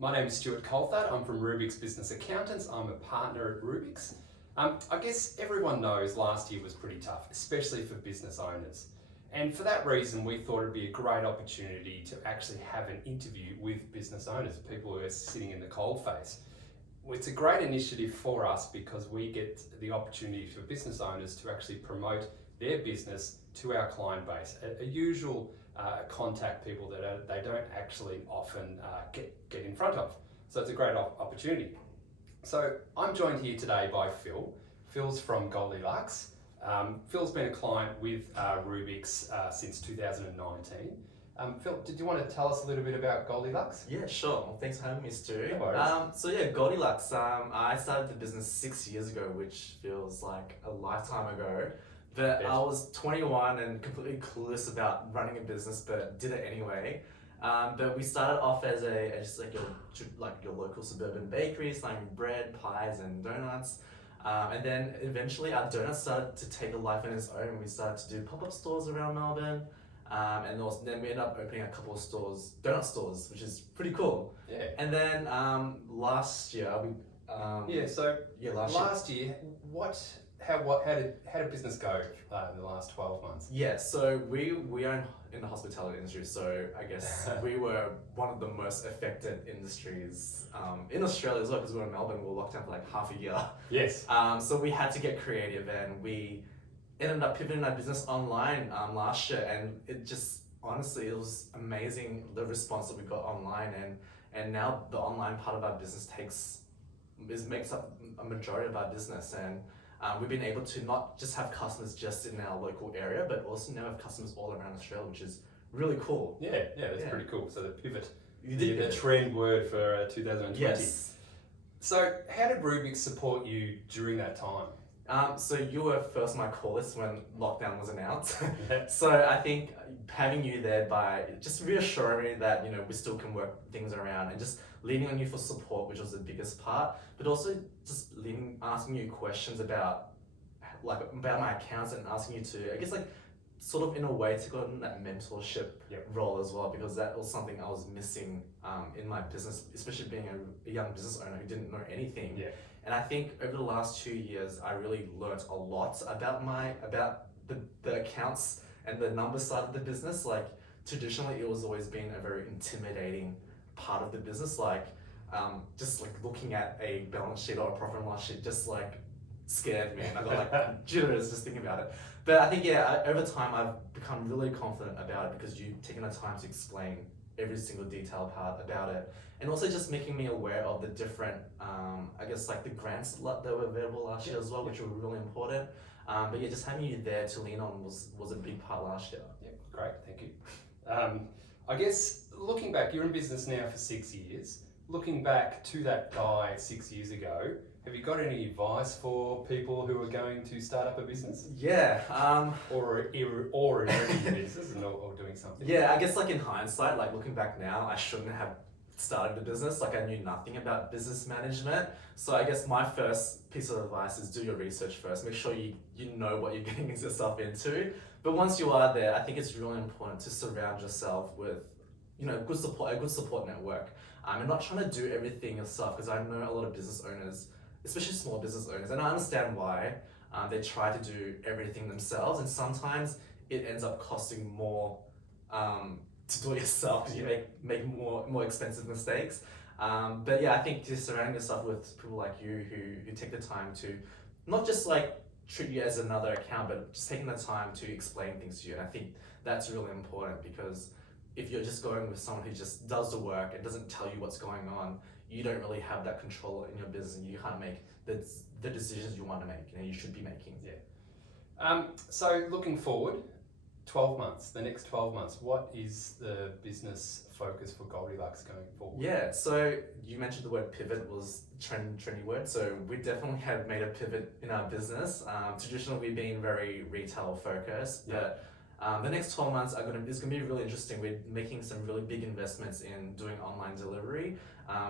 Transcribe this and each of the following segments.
My name is Stuart Coulthard. I'm from Rubik's Business Accountants. I'm a partner at Rubik's. I guess everyone knows last year was pretty tough, especially for business owners. And for that reason, we thought it'd be a great opportunity to actually have an interview with business owners, people who are sitting in the cold face. It's a great initiative for us because we get the opportunity for business owners to actually promote their business to our client base, a usual contact people that they don't actually often get in front of. So it's a great opportunity. So I'm joined here today by Phil. Phil's from Goldilux. Phil's been a client with Rubik's since 2019. Phil, did you want to tell us a little bit about Goldilux? Yeah, sure. Well, thanks for having me, Stu. No worries. Goldilux. I started the business 6 years ago, which feels like a lifetime ago. But I was 21 and completely clueless about running a business, but did it anyway. But we started off as just like your local suburban bakery, selling bread, pies, and donuts. And then eventually our donuts started to take a life on its own. We started to do pop-up stores around Melbourne. Then we ended up opening a couple of stores, donut stores, which is pretty cool. Yeah. And then last year Last year, how did business go in the last 12 months? Yeah, so we are in the hospitality industry, so I guess we were one of the most affected industries in Australia as well, because we were in Melbourne. We were locked down for like half a year. Yes. So we had to get creative, and we ended up pivoting our business online last year, and it just honestly it was amazing the response that we got online, and now the online part of our business makes up a majority of our business, and we've been able to not just have customers just in our local area, but also now have customers all around Australia, which is really cool. Yeah, that's pretty cool. So the pivot, You did the it. trend word for 2020. Yes. So how did Rubik support you during that time? So you were first on my call list when lockdown was announced. Yeah. So I think having you there by just reassuring me that we still can work things around, and just leaning on you for support, which was the biggest part, but also just asking you questions about my accounts, and asking you to, I guess, sort of in a way to go in that mentorship role as well, because that was something I was missing in my business, especially being a young business owner who didn't know anything. Yeah. And I think over the last 2 years, I really learnt a lot about the accounts and the number side of the business. Like traditionally, it was always been a very intimidating part of the business. Just looking at a balance sheet or a profit and loss sheet just scared me. I got jitters just thinking about it. But I think over time I've become really confident about it, because you've taken the time to explain every single detail part about it, and also just making me aware of the different the grants that were available last year as well, which were really important. But just having you there to lean on was a big part last year. Yeah, great, thank you. I guess looking back, you're in business now for 6 years. Looking back to that guy 6 years ago, have you got any advice for people who are going to start up a business? Yeah. Or already in business or doing something? Yeah, I guess in hindsight, looking back now, I shouldn't have started the business. I knew nothing about business management. So I guess my first piece of advice is do your research first. Make sure you know what you're getting yourself into. But once you are there, I think it's really important to surround yourself with a good support network. And not trying to do everything yourself, because I know a lot of business owners, especially small business owners, and I understand why, they try to do everything themselves, and sometimes it ends up costing more to do it yourself, because you make more expensive mistakes. But I think just surrounding yourself with people like you who take the time to not just treat you as another account, but just taking the time to explain things to you. And I think that's really important, because if you're just going with someone who just does the work and doesn't tell you what's going on, you don't really have that control in your business, and you can't make the decisions you want to make and you should be making. Yeah. So looking forward, 12 months, the next 12 months, what is the business focus for Goldilux going forward? Yeah, so you mentioned the word pivot was trendy word. So we definitely have made a pivot in our business. Traditionally, we've been very retail focused, but the next 12 months is going to be really interesting. We're making some really big investments in doing online delivery.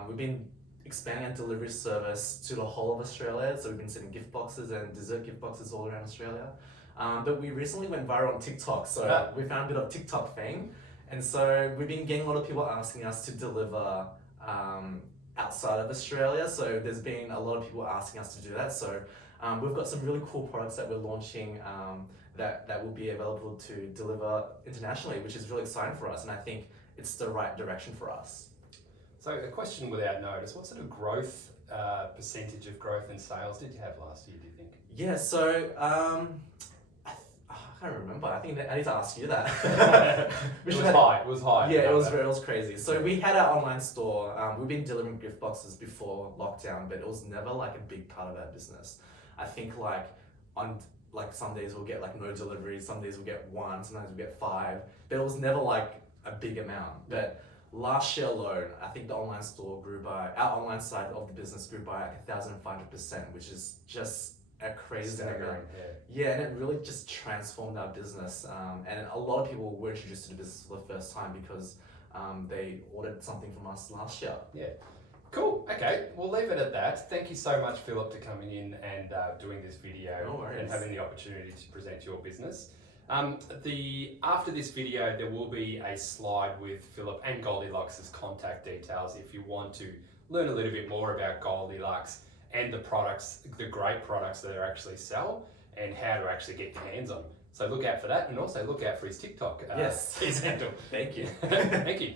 We've been expanding our delivery service to the whole of Australia. So we've been sending gift boxes and dessert gift boxes all around Australia. But we recently went viral on TikTok, so we found a bit of TikTok fame. And so we've been getting a lot of people asking us to deliver outside of Australia. So there's been a lot of people asking us to do that. So we've got some really cool products that we're launching that will be available to deliver internationally, which is really exciting for us. And I think it's the right direction for us. So a question without notice, what sort of growth, percentage of growth in sales did you have last year, do you think? Yeah, so I can't remember. I think I need to ask you that. It was high, it was high. Yeah, it was crazy. So we had our online store. We've been delivering gift boxes before lockdown, but it was never like a big part of our business. I think like some days we'll get like no deliveries, some days we'll get one, sometimes we'll get 5, but it was never like a big amount. But last year alone, I think the online store our online side of the business grew by like 1,500%, which is just a crazy amount. Staggering, Yeah, and it really just transformed our business. And a lot of people were introduced to the business for the first time because they ordered something from us last year. Yeah. Cool. Okay, we'll leave it at that. Thank you so much, Philip, for coming in and doing this video No worries. and having the opportunity to present your business. After this video, there will be a slide with Philip and Goldilocks' contact details if you want to learn a little bit more about Goldilocks and the products, the great products that they actually sell, and how to actually get your hands on them. So look out for that, and also look out for his TikTok. Yes. His handle. Thank you. Thank you.